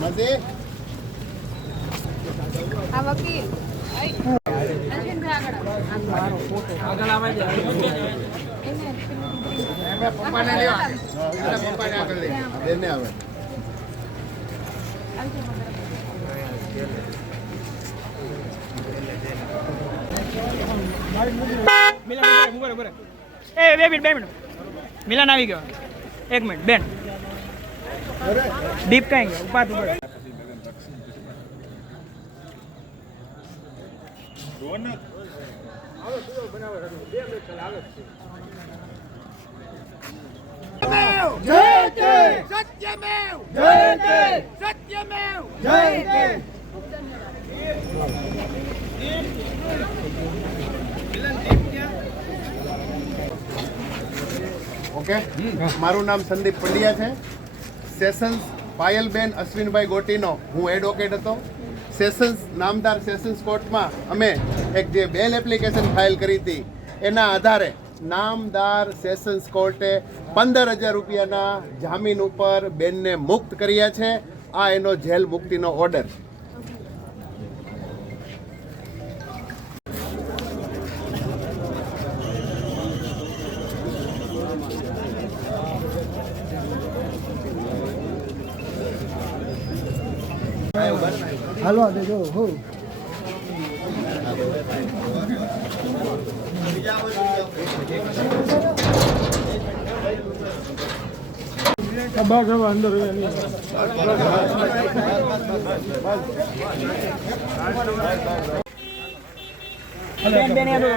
મજી આ વકીલ. આગળ આવો. એને પપ્પાને લ્યો પપ્પાને આગળ લઈ બેને આવે ઊભો રહે, ઊભો રહે. એ, બે મિનિટ બે મિનિટ. મિલન આવી ગયો. એક મિનિટ, બેન. દીપ કઈ ગયો? ઊભા તું બરાબર. ઓકે? મારું નામ સંદીપ પંડ્યા છે. સેશન્સ પાયલબેન અશ્વિનભાઈ ગોટીનો હું એડવોકેટ હતો. સેશન્સ નામદાર સેશન્સ કોર્ટમાં અમે એક જે બેલ એપ્લિકેશન ફાઇલ કરી હતી, એના આધારે નામદાર સેશન્સ કોર્ટે પંદર હજાર રૂપિયાના જામીન ઉપર બેનને મુક્ત કર્યા છે. આ એનો જેલ મુક્તિનો ઓર્ડર હાલવા દેજો હો. અંદર બેન બેન એ બોલો,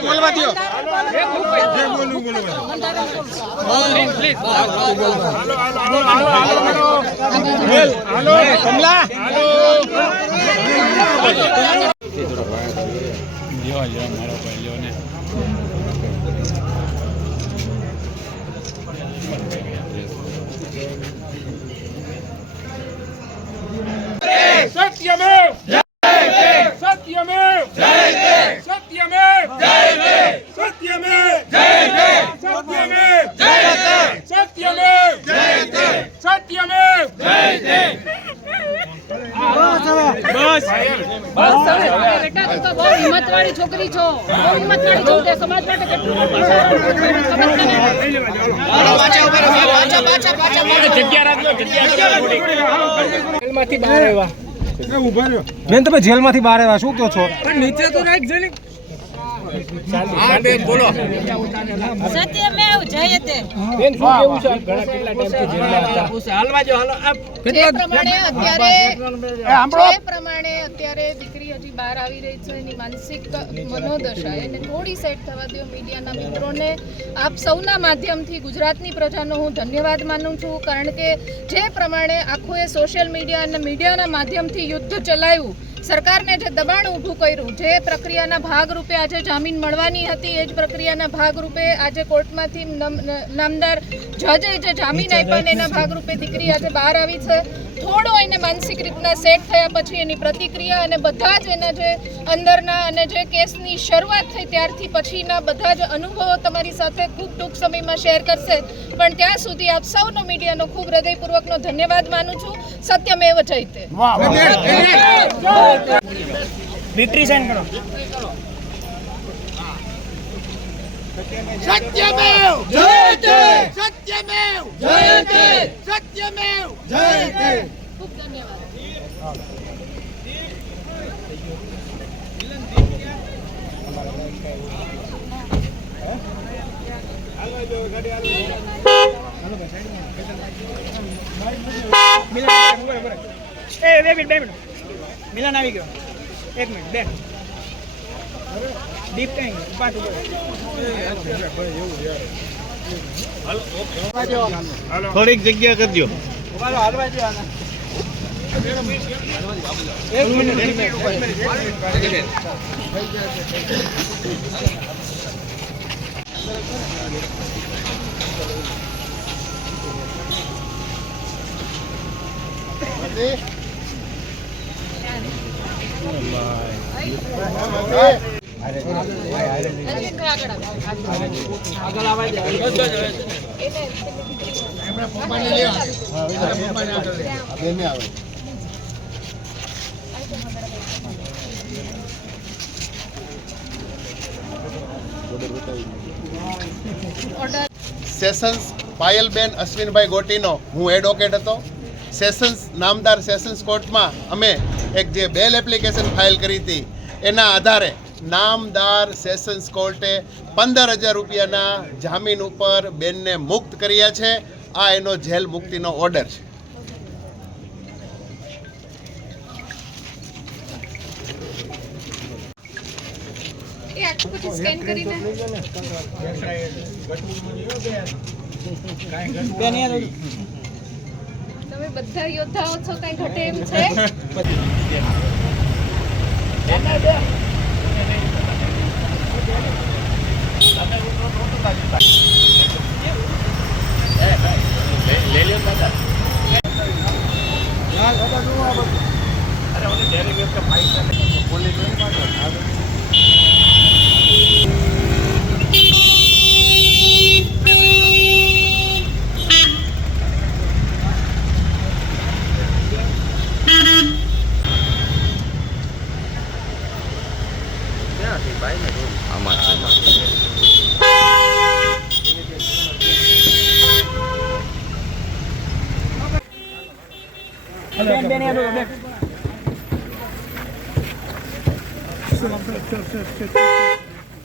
હોય બોલવા દો જે બોલવું બોલવા દો સત્યમેવ જયતે સત્યમેવ જયતે સત્યમેવ જયતે સત્યમેવ જયતે સત્યમેવ જયતે સત્યમેવ જયતે સત્યમેવ જયતે બસ બસ હવે બેટા તું તો બહુ હિંમતવાળી છોકરી છો. બહુ હિંમતવાળી છો તે સમાજ માટે કેટલું જગ્યા રાખજો જગ્યા રાખજો જેલમાંથી બહાર આવ્યા. શું કહો છો? પણ નીચે તો રાખજો ને સત્યમેવ જયતે બેન શું કેવું છે? ઘણા કેટલા ટાઈમથી જેલમાં હતા? હાલવા જો હાલો આ પ્રમાણે અત્યારે જે પ્રમાણે અત્યારે દીકરી હજી બહાર આવી રહી છે એની માનસિક મનોદશા એને થોડી સેટ થવા દો મીડિયાના મિત્રોને. આપ સૌના માધ્યમથી ગુજરાતની પ્રજાનો હું ધન્યવાદ માનું છું કારણ કે જે પ્રમાણે આખું એ સોશિયલ મીડિયા અને મીડિયાના માધ્યમથી યુદ્ધ ચલાવ્યું સરકારને જે દબાણ ઊભું કર્યું જે પ્રક્રિયાના ભાગરૂપે આજે જામીન મળવાની હતી એ જ પ્રક્રિયાના ભાગરૂપે આજે કોર્ટમાંથી નામદાર જજે જે જામીન આપ્યા એના ભાગરૂપે દીકરી આજે બહાર આવી છે. થોડો એને માનસિક રીતના સેટ થયા પછી એની પ્રતિક્રિયા અને બધા જ એના જે અંદરના અને જે કેસની શરૂઆત થઈ ત્યારથી પછીના બધા જ અનુભવો તમારી સાથે ખૂબ ટૂંક સમયમાં શેર કરશે. પણ ત્યાં સુધી આપ સૌનો મીડિયાનો ખૂબ હૃદયપૂર્વકનો ધન્યવાદ માનું છું. સત્યમેવ જયતે. વિક્ટરી કરો. સત્યમેવ જયતે. સત્યમેવ જયતે. સત્યમેવ જયતે ખૂબ ધન્યવાદ મિલન આવી ગયો એક મિનિટ બે દીપ કઈ ઊભો રહે. થોડીક જગ્યા કરજો એક સેશન્સ પાયલબેન અશ્વિનભાઈ ગોટીનો હું એડવોકેટ હતો. સેશન્સ નામદાર સેશન્સ કોર્ટમાં અમે એક જે બેલ એપ્લિકેશન ફાઇલ કરી હતી, એના આધારે નામદાર સેશન્સ કોર્ટે પંદર હજાર રૂપિયાના જામીન ઉપર બેનને મુક્ત કર્યા છે. આ એનો જેલ મુક્તિનો ઓર્ડર છે. તમે બધા યોદ્ધાઓ છો કઈ ઘટે એમ છે? foto, tal બેન બેન અહીંયા બેન